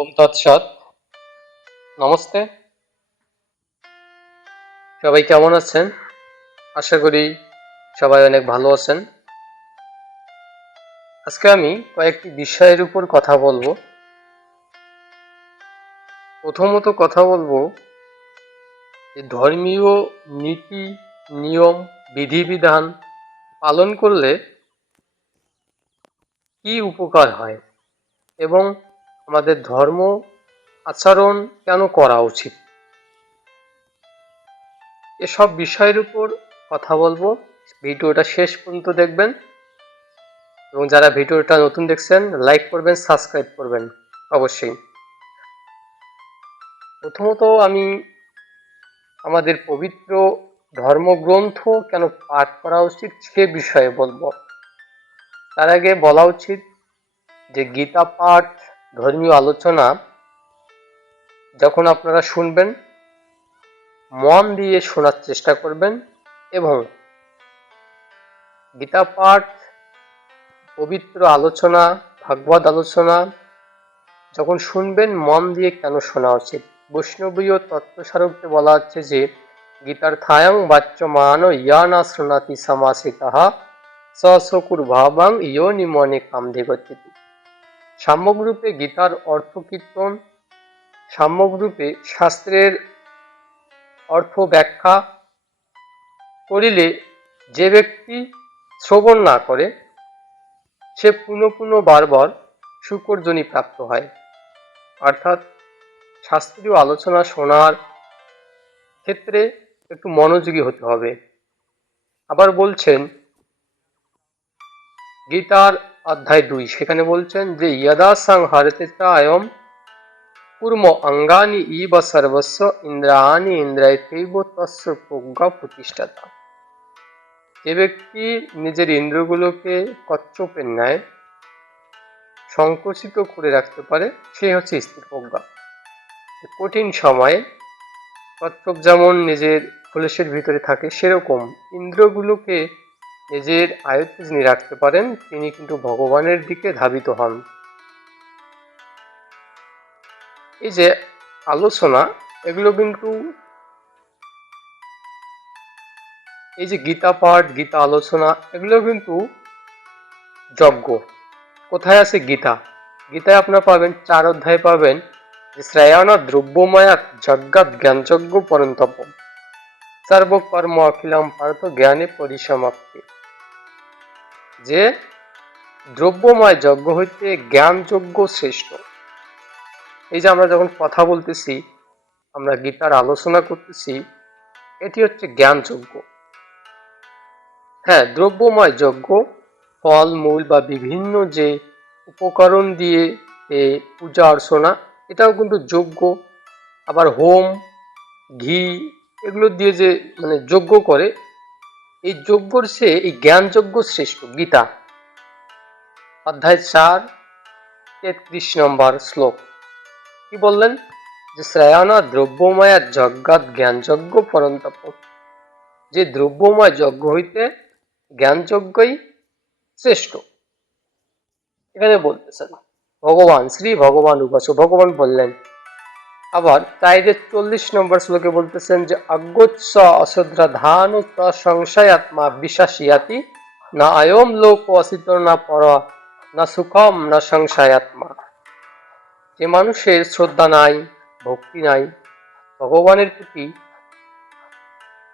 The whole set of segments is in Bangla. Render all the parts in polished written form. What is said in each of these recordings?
ওম তৎসৎ। নমস্তে, সবাই কেমন আছেন? আশা করি সবাই অনেক ভালো আছেন। আজকে আমি কয়েকটি বিষয়ের উপর কথা বলবো। প্রথমত কথা বলবো যে ধর্মীয় নীতি, নিয়ম, বিধিবিধান পালন করলে কি উপকার হয় এবং আমাদের ধর্ম আচরণ কেন করা উচিত, এসব বিষয়ের উপর কথা বলবো। ভিডিওটা শেষ পর্যন্ত দেখবেন এবং যারা ভিডিওটা নতুন দেখছেন লাইক করবেন, সাবস্ক্রাইব করবেন অবশ্যই। প্রথমত আমি আমাদের পবিত্র ধর্মগ্রন্থ কেন পাঠ করা উচিত সে বিষয়ে বলবো। তার আগে বলা উচিত যে গীতা পাঠ, ধর্মীয় আলোচনা যখন আপনারা শুনবেন মন দিয়ে শোনার চেষ্টা করবেন এবং গীতা পাঠ, পবিত্র আলোচনা, ভাগবত আলোচনা যখন শুনবেন মন দিয়ে কেন শোনা উচিত। বৈষ্ণবীয় তত্ত্বসারকে বলা হচ্ছে যে গীতার থায়ং বাচ্যমান ইয়া না শৃণাতি সমাসিতঃ সসকুর ভাবাং ইয়ো নিমনে কামধিগচ্ছিতি। সাম্যকরূপে গীতার অর্থ কীর্তন, সাম্যকরূপে শাস্ত্রের অর্থ ব্যাখ্যা করিলে যে ব্যক্তি শ্রবণ না করে সে পুনঃ পুনঃ বারবার শুকরজনি প্রাপ্ত হয়। অর্থাৎ শাস্ত্রীয় আলোচনা শোনার ক্ষেত্রে একটু মনোযোগী হতে হবে। আবার বলছেন গীতার অধ্যায় 2 সেখানে বলছেন যে যদা সংহরতে চায়ম কুর্ম অঙ্গানি ইব সর্বস্ব ইন্দ্রাণি ইন্দ্রায়তৈব তস্য প্রজ্ঞা প্রতিষ্ঠাতা। যে ব্যক্তি নিজের ইন্দ্রগুলোকে কচ্ছপের ন্যায় সংকুচিত করে রাখতে পারে সে হচ্ছে স্থিরপ্রজ্ঞা। কঠিন সময়ে কচ্ছপ যেমন নিজের খোলসের ভিতরে থাকে সেরকম ইন্দ্রগুলোকে নিজের আয়ত্তে যিনি রাখতে পারেন তিনি কিন্তু ভগবানের দিকে ধাবিত হন। এই যে আলোচনা এগুলো কিন্তু এই যে গীতা পাঠ, গীতা আলোচনা এগুলো কিন্তু যজ্ঞ। কোথায় আছে গীতা? গীতায় আপনারা পাবেন 4 অধ্যায় পাবেন যে শ্রেয়াণ দ্রব্যময়াত যজ্ঞাত জ্ঞানযজ্ঞ পরন্তপ সর্বকর্ম অখিলম পার্থ জ্ঞানে পরিসমাপ্তি। যে দ্রব্যময় যজ্ঞ হইতে জ্ঞান যজ্ঞ শ্রেষ্ঠ। এই যে আমরা যখন কথা বলতেছি, আমরা গীতার আলোচনা করতেছি, এটি হচ্ছে জ্ঞান যজ্ঞ। হ্যাঁ, দ্রব্যময় যজ্ঞ ফল মূল বা বিভিন্ন যে উপকরণ দিয়ে পূজা অর্চনা এটাও কিন্তু যজ্ঞ। আবার হোম, ঘি এগুলো দিয়ে যে মানে যজ্ঞ করে, এই যজ্ঞর সে এই জ্ঞান যজ্ঞ শ্রেষ্ঠ। গীতা অধ্যায় 4 33 নম্বর শ্লোক কি বললেন যে শ্রেয়ানা দ্রব্যময়া যজ্ঞাত জ্ঞান যজ্ঞ পরন্তপ। যে দ্রব্যময় যজ্ঞ হইতে জ্ঞান যজ্ঞই শ্রেষ্ঠ। এখানে বলতেছেন ভগবান শ্রী ভগবান উপাস ভগবান বললেন। আবার 4-40 নম্বর শ্লোকে বলতেছেন যে অজ্ঞোৎস অশ্রদ্ধা ধান সংশয়াত্মা বিশ্বাসিয়াতি না অয়ম লোক অসিত না পর না সুখম না সংশয়াত্মা। যে মানুষের শ্রদ্ধা নাই, ভক্তি নাই, ভগবানের প্রতি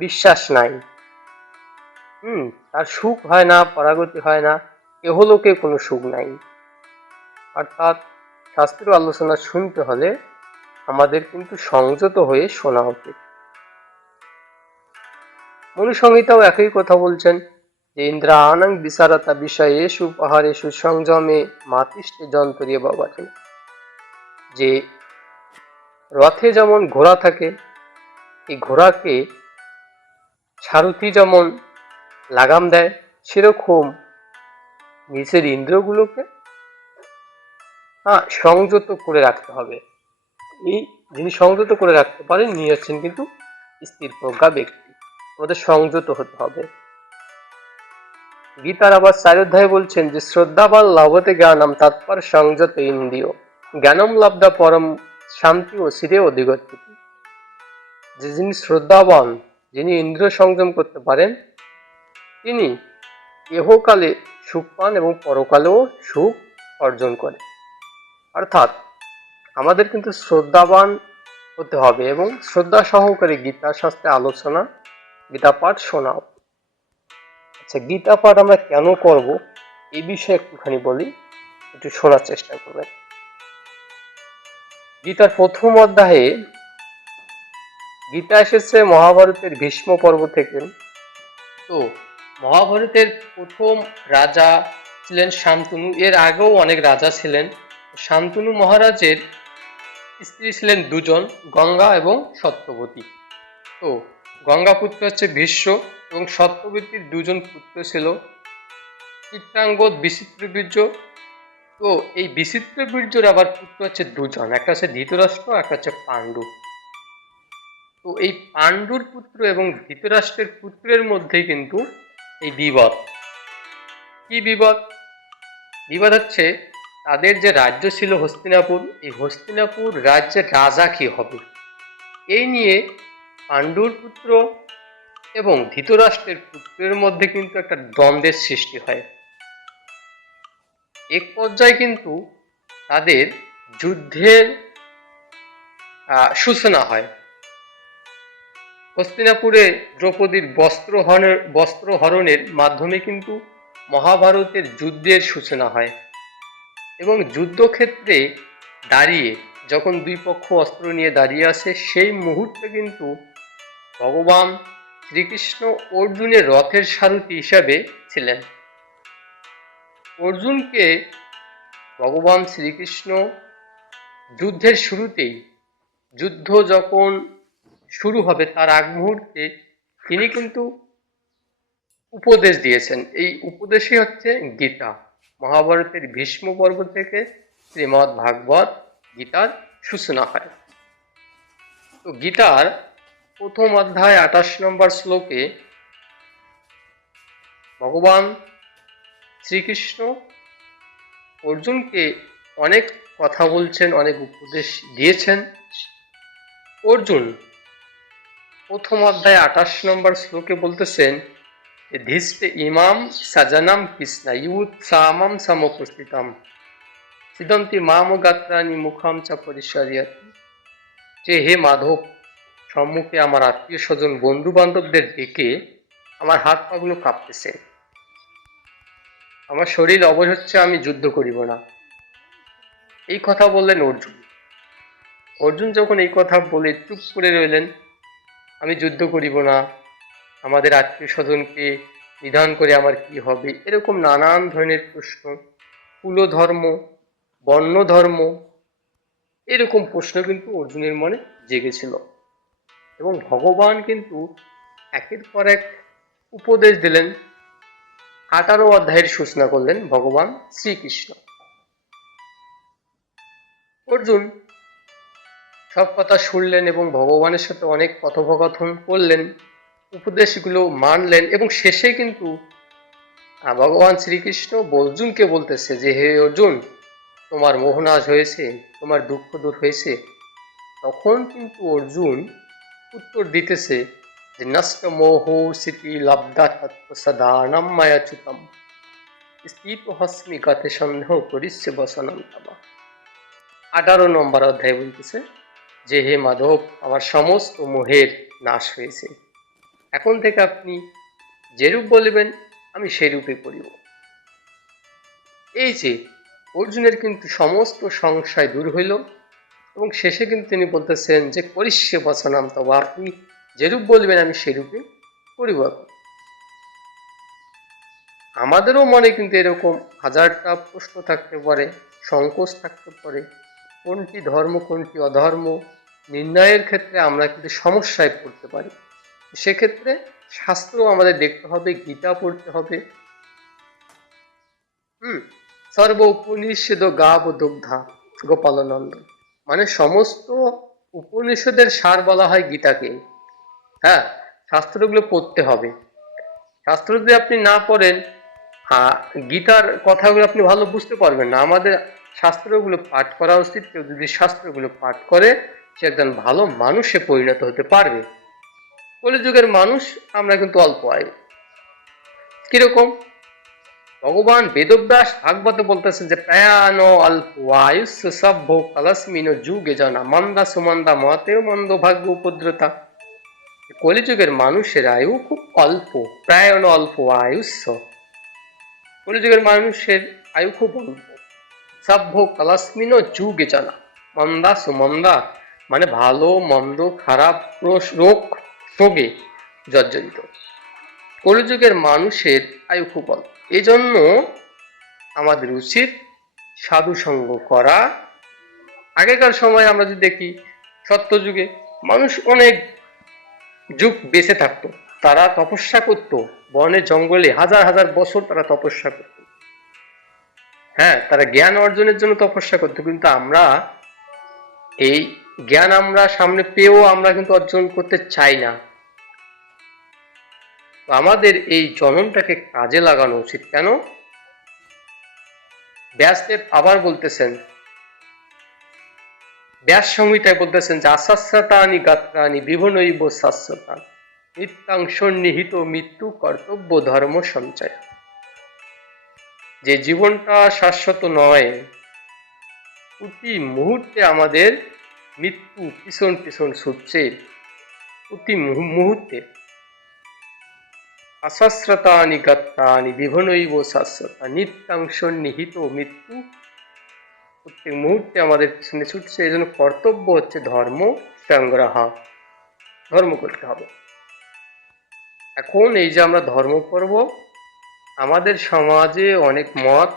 বিশ্বাস নাই, তার সুখ হয় না, পরাগতি হয় না, এহলোকে কোনো সুখ নাই। অর্থাৎ শাস্ত্র আলোচনা শুনতে হলে আমাদের কিন্তু সংযত হয়ে শোনা উচিত। মনুসংহিতাও একই কথা বলছেন যে ইন্দ্রাণং বিসারতা বিষয়েষু পাহাড়েষু সংযমে মাতিষ্ঠে যন্ত্রীয় বাবাকে। যে রথে যেমন ঘোড়া থাকে, এই ঘোড়াকে সারথি যেমন লাগাম দেয়, সেরকম নিজের ইন্দ্রগুলোকে সংযত করে রাখতে হবে। এই যিনি সংযত করে রাখতে পারেন নিয়ে হচ্ছেন কিন্তু স্থির প্রজ্ঞা ব্যক্তি। আমাদের সংযত হতে হবে। গীতার আবার 4 অধ্যায়ে বলছেন যে শ্রদ্ধাবান লভতে জ্ঞানম তাৎপর সংযত ইন্দ্রিয়। জ্ঞানম লব্ধা পরম শান্তি ও শ্রেয় অধিগচ্ছতি। যে যিনি শ্রদ্ধাবান, যিনি ইন্দ্রিয় সংযম করতে পারেন, তিনি ইহকালে সুখ পান এবং পরকালেও সুখ অর্জন করেন। অর্থাৎ আমাদের কিন্তু শ্রদ্ধাবান হতে হবে এবং শ্রদ্ধা সহকারে গীতা শাস্ত্রে আলোচনা, গীতা পাঠ শোনাও। আচ্ছা, গীতা পাঠ আমরা কেন করব এই বিষয়ে একটুখানি বলি, একটু শোনার চেষ্টা করবেন। গীতার প্রথম অধ্যায়ে, গীতা এসেছে মহাভারতের ভীষ্ম পর্ব থেকে। তো মহাভারতের প্রথম রাজা ছিলেন শান্তনু। এর আগেও অনেক রাজা ছিলেন। শান্তনু মহারাজের স্ত্রী ছিলেন দুজন, গঙ্গা এবং সত্যবতী। তো গঙ্গা পুত্র হচ্ছে ভীষ্ম এবং সত্যবতীর দুজন পুত্র ছিল, চিত্রাঙ্গদ, বিচিত্রবীর্য। তো এই বিচিত্রবীর্যর আবার পুত্র হচ্ছে দুজন, একটা হচ্ছে ধৃতরাষ্ট্র, একটা হচ্ছে পাণ্ডু। তো এই পাণ্ডুর পুত্র এবং ধৃতরাষ্ট্রের পুত্রের মধ্যে কিন্তু এই বিবাদ। কি বিবাদ? বিবাদ হচ্ছে তাদের যে রাজ্য ছিল হস্তিনাপুর, এই হস্তিনাপুর রাজ্যের রাজা কি হবে, এই নিয়ে পাণ্ডুর পুত্র এবং ধৃতরাষ্ট্রের পুত্রের মধ্যে কিন্তু একটা দ্বন্দ্বের সৃষ্টি হয়। এক পর্যায়ে কিন্তু তাদের যুদ্ধের সূচনা হয়। হস্তিনাপুরে দ্রৌপদীর বস্ত্র হরণের মাধ্যমে কিন্তু মহাভারতের যুদ্ধের সূচনা হয় এবং যুদ্ধক্ষেত্রে দাঁড়িয়ে যখন দুই পক্ষ অস্ত্র নিয়ে দাঁড়িয়ে আসে, সেই মুহূর্তে কিন্তু ভগবান শ্রীকৃষ্ণ অর্জুনের রথের সারথি হিসাবে ছিলেন। অর্জুনকে ভগবান শ্রীকৃষ্ণ যুদ্ধের শুরুতেই, যুদ্ধ যখন শুরু হবে তার আগ মুহূর্তে তিনি কিন্তু উপদেশ দিয়েছেন। এই উপদেশই হচ্ছে গীতা। মহাভারতের ভীষ্ম পর্ব থেকে শ্রীমদ্ ভাগবত গীতার সূচনা হয়। তো গীতার প্রথম অধ্যায় 28 নম্বর শ্লোকে ভগবান শ্রীকৃষ্ণ অর্জুনকে অনেক কথা বলছেন, অনেক উপদেশ দিয়েছেন। অর্জুন প্রথম অধ্যায় 28 নম্বর শ্লোকে বলতেছেন, ধিষ্টে ইমাম সাজানাম কৃষ্ণ ইউৎসামাম সমুপস্থিতাম সিদন্তি মাম গাত্রানি মুখাম চা পরিচারিয়াতি। যে হে মাধব, সম্মুখে আমার আত্মীয় স্বজন বন্ধু বান্ধবদের ডেকে আমার হাত পাগুলো কাঁপতেছে, আমার শরীর অবশ হচ্ছে, আমি যুদ্ধ করিব না। এই কথা বললেন অর্জুন। অর্জুন যখন এই কথা বলে চুপ করে রইলেন, আমি যুদ্ধ করিব না, আমাদের আত্মীয় স্বজনকে নিধন করে আমার কি হবে, এরকম নানান ধরনের প্রশ্ন, কুলধর্ম, বর্ণ ধর্ম, এরকম প্রশ্ন কিন্তু অর্জুনের মনে জেগেছিল এবং ভগবান কিন্তু একের পর এক উপদেশ দিলেন। 18 অধ্যায়ের সূচনা করলেন ভগবান শ্রীকৃষ্ণ। অর্জুন সব কথা শুনলেন এবং ভগবানের সাথে অনেক কথোপকথন করলেন, উপদেশগুলো মানলেন এবং শেষে কিন্তু ভগবান শ্রীকৃষ্ণ অর্জুনকে বলতেছে যে হে অর্জুন, তোমার মোহনাশ হয়েছে, তোমার দুঃখ দূর হয়েছে। তখন কিন্তু অর্জুন উত্তর দিতেছে যে নষ্ট মোহ স্মৃতি লব্ধা তত্ত্ব সদানম মায়াচ্যুতম স্থিত হস্মি গাতে সন্দেহ করিচ্ছে বসনম তবা। 18 নম্বর অধ্যায় বলতেছে যে হে মাধব, আমার সমস্ত মোহের নাশ হয়েছে, এখন থেকে আপনি যেরূপ বলিবেন আমি সেরূপে করিব। এই যে অর্জুনের কিন্তু সমস্ত সংশয় দূর হইল এবং শেষে কিন্তু তিনি বলতেছেন যে করিষ্যে বচনাম তবা, আপনি যেরূপ বলবেন আমি সেরূপে করিব। আমাদেরও মনে কিন্তু এরকম হাজারটা প্রশ্ন থাকতে পারে, সংকোচ থাকতে পারে, কোনটি ধর্ম কোনটি অধর্ম নির্ণয়ের ক্ষেত্রে আমরা কিন্তু সমস্যায় পড়তে পারি। সেক্ষেত্রে শাস্ত্র আমাদের দেখতে হবে, গীতা পড়তে হবে। সর্ব উপনিষদ গাব দুগ্ধা গোপালনন্দন, মানে সমস্ত উপনিষদের সার বলা হয় গীতাকে। হ্যাঁ, শাস্ত্রগুলো পড়তে হবে। শাস্ত্র যদি আপনি না পড়েন, গীতার কথাগুলো আপনি ভালো বুঝতে পারবেন না। আমাদের শাস্ত্রগুলো পাঠ করা উচিত। কেউ যদি শাস্ত্রগুলো পাঠ করে সে একজন ভালো মানুষে পরিণত হতে পারবে। কলিযুগের মানুষ আমরা কিন্তু অল্প আয়ু। কিরকম? ভগবান বেদব্যাস ভাগবতে বলতেছেন যে প্রয়াণ অল্প আয়ুষ্য সভ্য কালস্মিন যুগে জানা মন্দা সুমন্দা মতেও মন্দ ভাগ্য উপদ্রতা। কলিযুগের মানুষের আয়ু খুব অল্প, প্রয়াণ অল্প আয়ুষ্য। কলিযুগের মানুষের আয়ু খুব অল্প। সভ্য কালস্মিন যুগে জানা মন্দা সুমন্দা মানে ভালো মন্দ খারাপ রোগ শোকে জর্জরিত। কলিযুগের মানুষের আয়ু খুব অল্প। এই জন্য আমাদের উচিত সাধু সঙ্গ করা। আগেকার সময় আমরা যদি দেখি সত্য যুগে মানুষ অনেক যুগ বেঁচে থাকতো, তারা তপস্যা করত, বনে জঙ্গলে হাজার হাজার বছর তারা তপস্যা করত। হ্যাঁ, তারা জ্ঞান অর্জনের জন্য তপস্যা করত, কিন্তু আমরা এই জ্ঞান আমরা সামনে পেয়েও আমরা কিন্তু অর্জন করতে চাই না। আমাদের এই জনমটাকে কাজে লাগানো উচিত। কেন? ব্যাসদেব আবার বলতেছেন, ব্যাস সংহিতায় বলতেছেন যে আশাস্যতানি গাত্রানি বিভনৈব শাশ্বতা নিত্যাংশ নিহিত মৃত্যু কর্তব্য ধর্ম সঞ্চয়। যে জীবনটা শাশ্বত নয়, প্রতি মুহূর্তে আমাদের মৃত্যু পিছন পিছন ছুটছে, প্রতি মুহূর্তে। আশাস্যতানি গাত্রানি বিভনৈব শাশ্বতা নিত্যাংশ নিহিত মৃত্যু, প্রত্যেক মুহূর্তে আমাদের পিছনে ছুটছে। এই জন্য কর্তব্য হচ্ছে ধর্ম সংগ্রহ, ধর্ম করতে হবে। এখন এই যে আমরা ধর্ম করব, আমাদের সমাজে অনেক মত,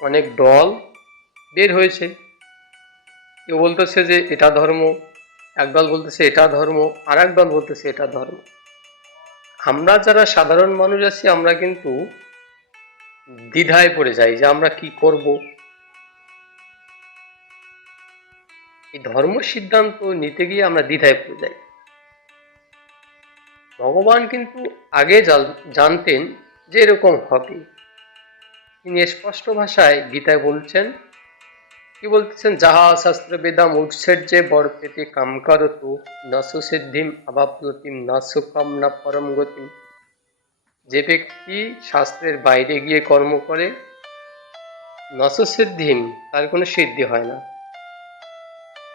অনেক দল বের হয়েছে। কেউ বলতেছে যে এটা ধর্ম, একদল বলতেছে এটা ধর্ম, আর এক দল বলতেছে এটা ধর্ম। আমরা যারা সাধারণ মানুষ আছি আমরা কিন্তু দ্বিধায় পড়ে যাই যে আমরা কি করব। এই ধর্ম সিদ্ধান্ত নিতে গিয়ে আমরা দ্বিধায় পড়ে যাই। ভগবান কিন্তু আগে জানতেন যে এরকম হবে। তিনি স্পষ্ট ভাষায় গীতায় বলছেন, কি বলতেছেন? যাহা শাস্ত্র বেদাম উৎসর্যে বর্তেতে কাম করত নসু সিদ্ধিম অবাপ্নতিম না সুখম না পরম গতিম। যে ব্যক্তি শাস্ত্রের বাইরে গিয়ে কর্ম করে নসু সিদ্ধিম তার কোনো সিদ্ধি হয় না,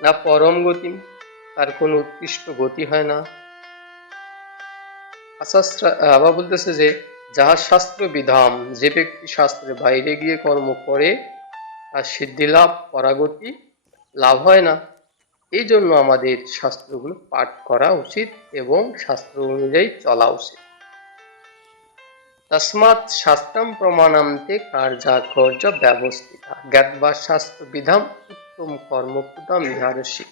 না পরম গতিম তার কোনো উৎকৃষ্ট গতি হয় না। আবার বলতেছে যে যাহা শাস্ত্র বিধাম, যে ব্যক্তি শাস্ত্রের বাইরে গিয়ে কর্ম করে তার সিদ্ধি লাভ পরাগতি লাভ হয় না। এই জন্য আমাদের শাস্ত্রগুলো পাঠ করা উচিত এবং শাস্ত্র অনুযায়ী চলা উচিত। তস্মাৎ শাস্ত্রম প্রমাণান্তে কার্যাকর্য ব্যবস্থিতা জ্ঞাতবা শাস্ত্র বিধাম উত্তম কর্মপ্রদাম ইহারসি।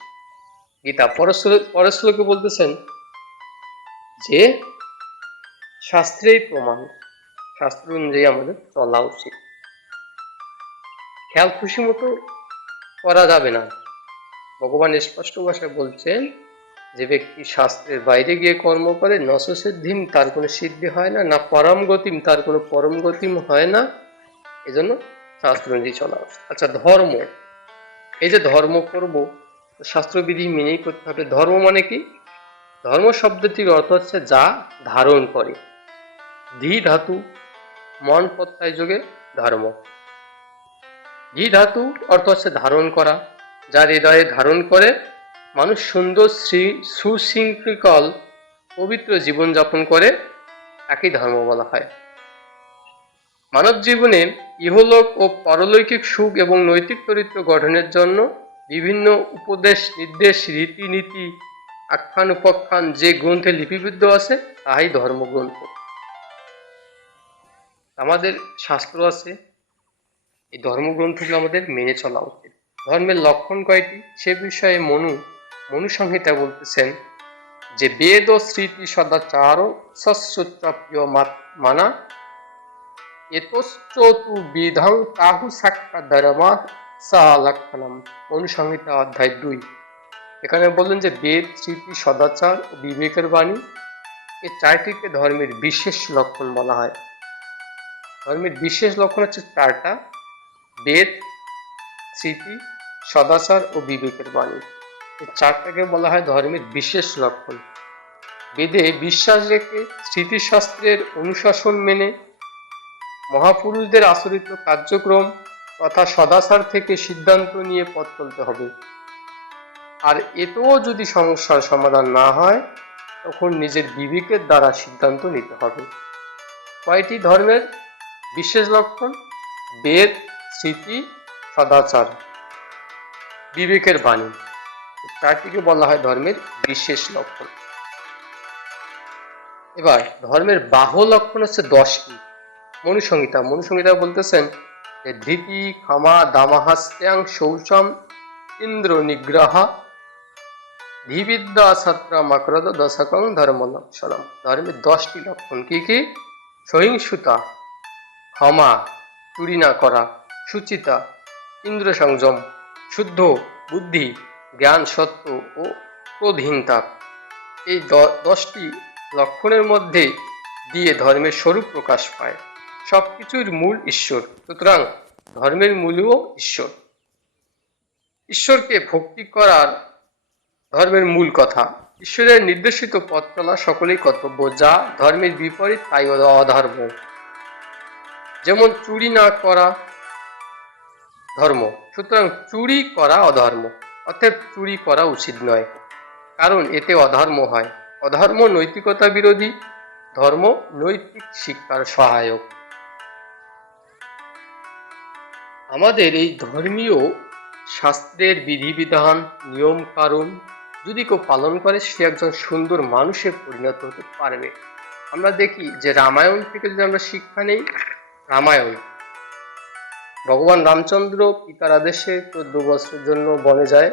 গীতা পরের শ্লোকে বলতেছেন যে শাস্ত্রেই প্রমাণ, শাস্ত্র অনুযায়ী আমাদের চলা উচিত। খেয়াল খুশি মতো করা যাবে না। ভগবান স্পষ্ট ভাষায় বলছেন যে ব্যক্তি শাস্ত্রের বাইরে গিয়ে কর্ম করে নস সিদ্ধিম তার কোনো সিদ্ধি হয় না, না পরম গতিম তার কোনো পরম গতিম হয় না। এজন্য শাস্ত্র অনুযায়ী চলা উচিত। আচ্ছা, ধর্ম, এই যে ধর্ম করব শাস্ত্রবিধি মেনেই করতে হবে। ধর্ম মানে কি? ধর্ম শব্দটির অর্থ হচ্ছে যা ধারণ করে। ধি ধাতু মন প্রত্যয় যোগে ধর্ম। ধি ধাতু অর্থ হচ্ছে ধারণ করা, যার হৃদয়ে ধারণ করে মানুষ সুন্দর সুশৃঙ্খল পবিত্র জীবনযাপন করে, একই ধর্ম বলা হয়। মানব জীবনে ইহলোক ও পারলৌকিক সুখ এবং নৈতিক চরিত্র গঠনের জন্য বিভিন্ন উপদেশ নির্দেশ রীতিনীতি আখ্যান উপাখ্যান যে গ্রন্থে লিপিবদ্ধ আছে তাই ধর্মগ্রন্থ। আমাদের শাস্ত্র আছে, এই ধর্মগ্রন্থগুলো আমাদের মেনে চলা উচিত। ধর্মের লক্ষণ কয়টি সে বিষয়ে মনু সংহিতা বলতেছেন যে বেদ ও স্মৃতি সদাচার সশ্রুতপ্রিয় মানা এতশ্চতু বিধং কাহু সাক্ষাৎ ধর্মা সা লক্ষণম। মনু সংহিতা অধ্যায় 2। এখানে বললেন যে বেদ, স্মৃতি, সদাচার ও বিবেকের বাণী এই চারটিকে ধর্মের বিশেষ লক্ষণ বলা হয়। ধর্মের বিশেষ লক্ষণ হচ্ছে চারটা: বেদ, স্মৃতি, সদাচার ও বিবেকের বাণী। এই চারটাকে বলা হয় ধর্মের বিশেষ লক্ষণ। বেদে বিশ্বাস রেখে, স্মৃতিশাস্ত্রের অনুশাসন মেনে, মহাপুরুষদের আচরিত কার্যক্রম তথা সদাচার থেকে সিদ্ধান্ত নিয়ে পথ চলতে হবে। আর এতেও যদি সমস্যার সমাধান না হয়, তখন নিজের বিবেকের দ্বারা সিদ্ধান্ত নিতে হবে। কয়টি ধর্মের বিশেষ লক্ষণ? বেদ, স্মৃতি, সদাচার, বিবেকের বাণী। চারটিকে বলা হয় ধর্মের বিশেষ লক্ষণ। এবার ধর্মের বাহ্য লক্ষণ হচ্ছে 10টি। মনুসংহিতা বলতেছেন যে ধৃতি, ক্ষমা, দামাহাস্যাং, শৌচম, ইন্দ্র নিগ্রহা, ধীবিদ্যা, সত্রা, মকরদ, দশকং ধর্ম লক্ষণম। ধর্মের 10টি লক্ষণ কি কি? সহিংসুতা, ক্ষমা, চুরি না করা, সুচিতা, ইন্দ্র সংযম, শুদ্ধ বুদ্ধি, জ্ঞান, সত্য ও ক্রোধহীনতা। এই 10টি লক্ষণের মধ্যে দিয়ে ধর্মের স্বরূপ প্রকাশ পায়। সবকিছুর মূল ঈশ্বর, সুতরাং ধর্মের মূলও ঈশ্বর। ঈশ্বরকে ভক্তি করার ধর্মের মূল কথা। ঈশ্বরের নির্দেশিত পথ চলা সকলেই কর্তব্য, যা ধর্মের বিপরীত তাই অধর্ম। যেমন চুরি না করা ধর্ম, সুতরাং চুরি করা অধর্ম, অর্থাৎ চুরি করা উচিত নয়, কারণ এতে অধর্ম হয়। অধর্ম নৈতিকতা বিরোধী, ধর্ম নৈতিক শিক্ষার সহায়ক। আমাদের এই ধর্মীয় শাস্ত্রের বিধিবিধান, নিয়ম কানুন যদি কেউ পালন করে, সে একজন সুন্দর মানুষে পরিণত হতে পারবে। আমরা দেখি যে রামায়ণ থেকে যদি আমরা শিক্ষা নেই, রামায়ণ ভগবান রামচন্দ্র পিতার আদেশে 14 বছরের জন্য বনে যায়।